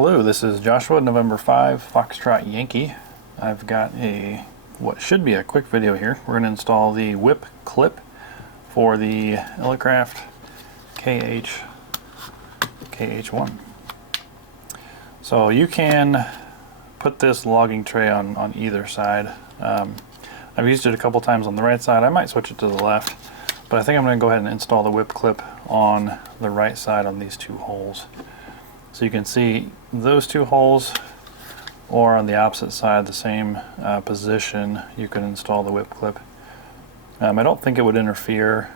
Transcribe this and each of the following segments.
Hello, this is Joshua, November 5, Foxtrot Yankee. I've got what should be a quick video here. We're going to install the whip clip for the Elecraft KH1. So you can put this logging tray on either side. I've used it a couple times on the right side. I might switch it to the left, but I think I'm going to go ahead and install the whip clip on the right side on these two holes. So you can see those two holes, or on the opposite side, the same position, you can install the whip clip. I don't think it would interfere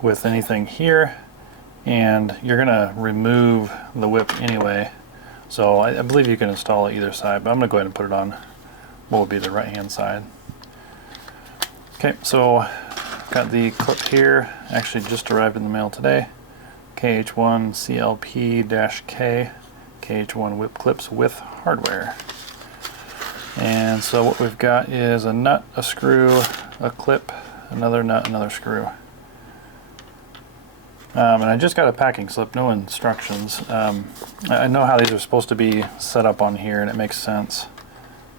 with anything here, and you're going to remove the whip anyway. So I believe you can install it either side, but I'm going to go ahead and put it on what would be the right hand side. Okay, so got the clip here, actually just arrived in the mail today. KH1 CLP-K KH1 whip clips with hardware. And so what we've got is a nut, a screw, a clip, another nut, another screw. And I just got a packing slip, no instructions. I know how these are supposed to be set up on here, and it makes sense.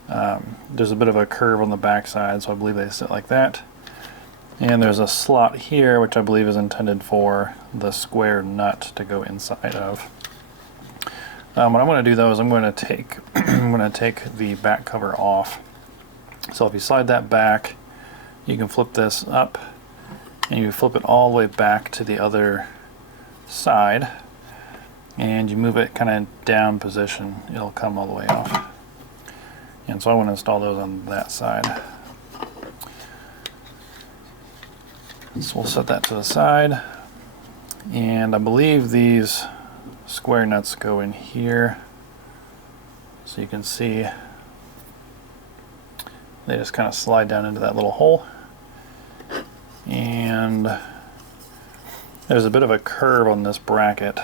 There's a bit of a curve on the back side, so I believe they sit like that. And there's a slot here, which I believe is intended for the square nut to go inside of. What I'm going to do though is I'm going to take the back cover off. So if you slide that back, you can flip this up, and you flip it all the way back to the other side, and you move it kind of down position. It'll come all the way off. And so I want to install those on that side. So we'll set that to the side, and I believe these square nuts go in here, so you can see they just kind of slide down into that little hole, and there's a bit of a curve on this bracket,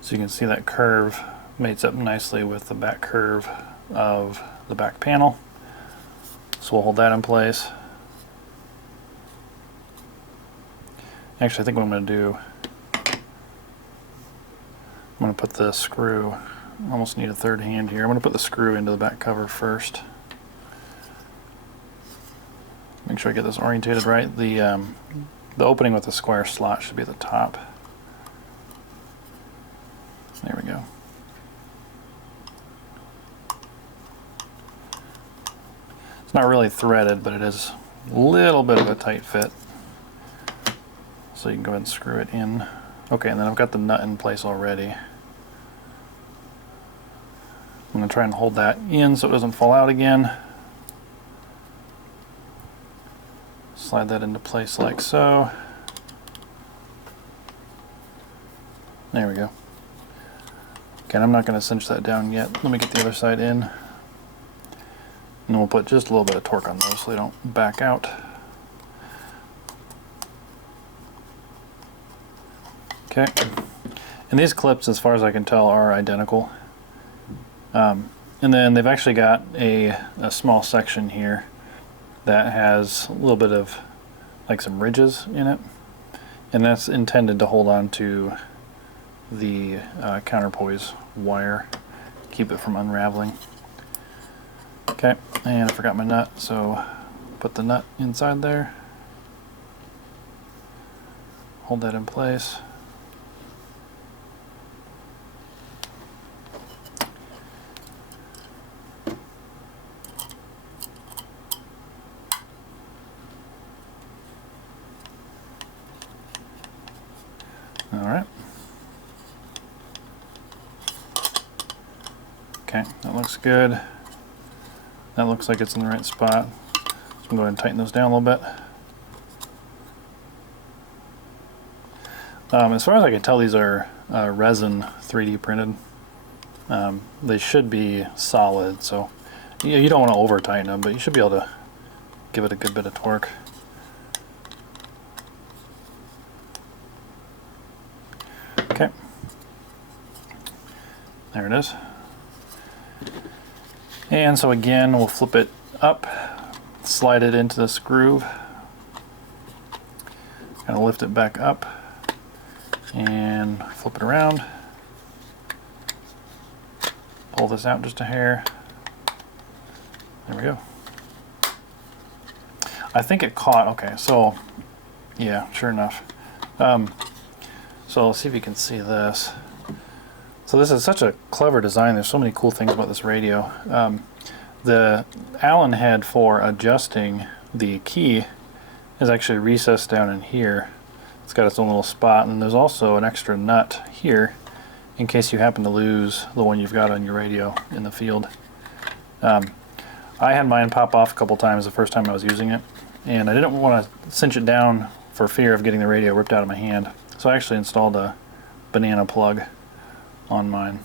so you can see that curve mates up nicely with the back curve of the back panel. So we'll hold that in place. Actually, I think what I'm going to do, I'm going to put the screw, I almost need a third hand here. I'm going to put the screw into the back cover first. Make sure I get this orientated right. The opening with the square slot should be at the top. There we go. It's not really threaded, but it is a little bit of a tight fit. So you can go ahead and screw it in. Okay, and then I've got the nut in place already. I'm going to try and hold that in so it doesn't fall out again. Slide that into place like so. There we go. Okay, and I'm not going to cinch that down yet. Let me get the other side in. And we'll put just a little bit of torque on those so they don't back out. Okay, and these clips, as far as I can tell, are identical. And then they've actually got a small section here that has a little bit of like some ridges in it, and that's intended to hold on to the counterpoise wire, keep it from unraveling. Okay, and I forgot my nut, so put the nut inside there, hold that in place. Alright. Okay, that looks good. That looks like it's in the right spot. So I'm going to go ahead and tighten those down a little bit. As far as I can tell, these are resin 3D printed. They should be solid, so you don't want to over tighten them, but you should be able to give it a good bit of torque. Okay, there it is. And so again, we'll flip it up, slide it into this groove, kind of lift it back up, and flip it around. Pull this out just a hair. There we go. I think it caught. Okay, so yeah, sure enough. So let's see if you can see this. So this is such a clever design. There's so many cool things about this radio. The Allen head for adjusting the key is actually recessed down in here. It's got its own little spot, and there's also an extra nut here in case you happen to lose the one you've got on your radio in the field. I had mine pop off a couple times the first time I was using it, and I didn't want to cinch it down for fear of getting the radio ripped out of my hand. So I actually installed a banana plug on mine.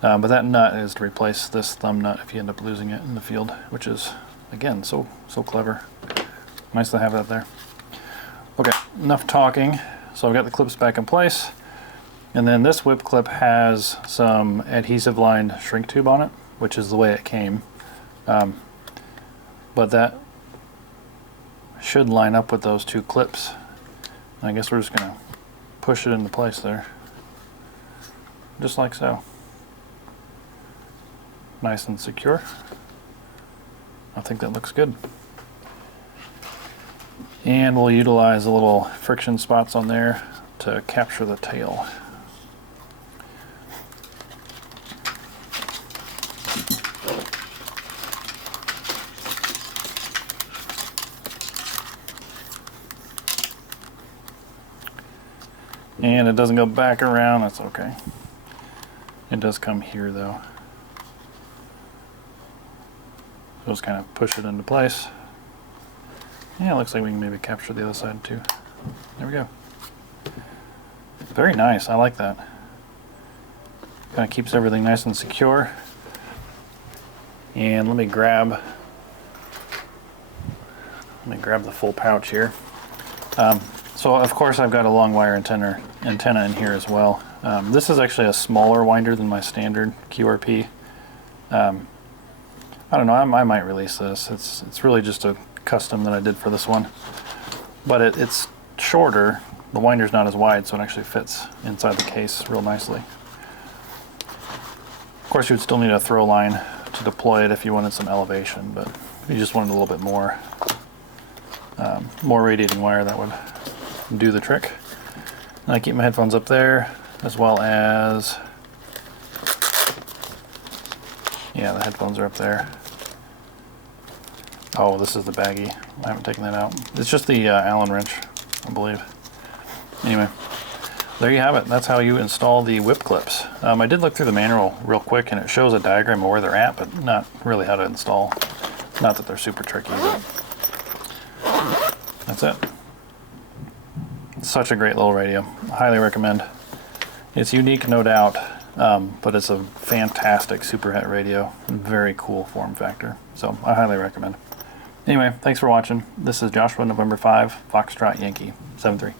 But that nut is to replace this thumb nut if you end up losing it in the field, which is, again, so clever. Nice to have that there. Okay, enough talking. So I've got the clips back in place, and then this whip clip has some adhesive lined shrink tube on it, which is the way it came. But that should line up with those two clips. I guess we're just going to push it into place there, just like so. Nice and secure. I think that looks good. And we'll utilize the little friction spots on there to capture the tail. And it doesn't go back around, that's okay. It does come here though. So just kind of push it into place. Yeah, it looks like we can maybe capture the other side too. There we go. Very nice, I like that. Kind of keeps everything nice and secure. And let me grab the full pouch here. So of course I've got a long wire antenna in here as well. This is actually a smaller winder than my standard QRP. I don't know, I might release this. It's really just a custom that I did for this one. But it's shorter, the winder's not as wide, so it actually fits inside the case real nicely. Of course you would still need a throw line to deploy it if you wanted some elevation, but if you just wanted a little bit more radiating wire, that would do the trick. And I keep my headphones up there, as well as, yeah, the headphones are up there. Oh, this is the baggie. I haven't taken that out. It's just the Allen wrench, I believe. Anyway, there you have it. That's how you install the whip clips. I did look through the manual real quick, and it shows a diagram of where they're at, but not really how to install. Not that they're super tricky, but that's it. It's such a great little radio. Highly recommend. It's unique, no doubt, but it's a fantastic superhet radio. Very cool form factor. So I highly recommend. Anyway, thanks for watching. This is Joshua, November 5, Foxtrot Yankee 73.